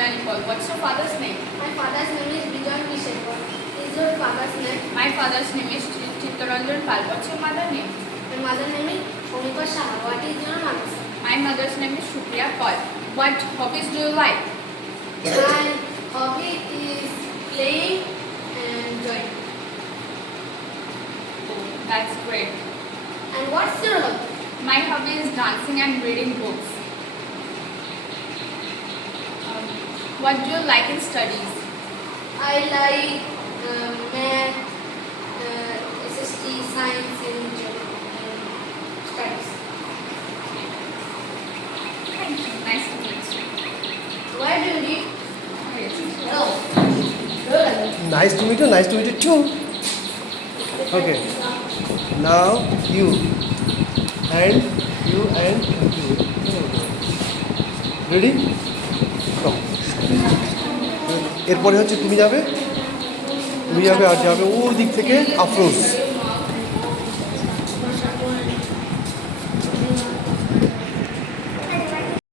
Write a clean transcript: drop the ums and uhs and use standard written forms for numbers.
Anjana Nicole. What's your father's name? My father's name is Bijan Kishore. Is your father's name? My father's name is Chittaranjan Pal. What's your mother's name? My mother's name is Bhumika Shah. What is your mother's name? My mother's name is Shukriya Paul. What hobbies do you like? My hobby is playing and drawing. Oh, that's great. And what's your hobby? My hobby is dancing and reading books. What do you like in studies? I like math, SST, science, and studies. Thank you. Nice to meet you. Where do you live? Yes. Oh, good. Nice to meet you. Nice to meet you too. Okay. Now you and you. Ready? Come. এরপরে হচ্ছে তুমি যাবে আর যাবে ওই দিক থেকে আফরোজ।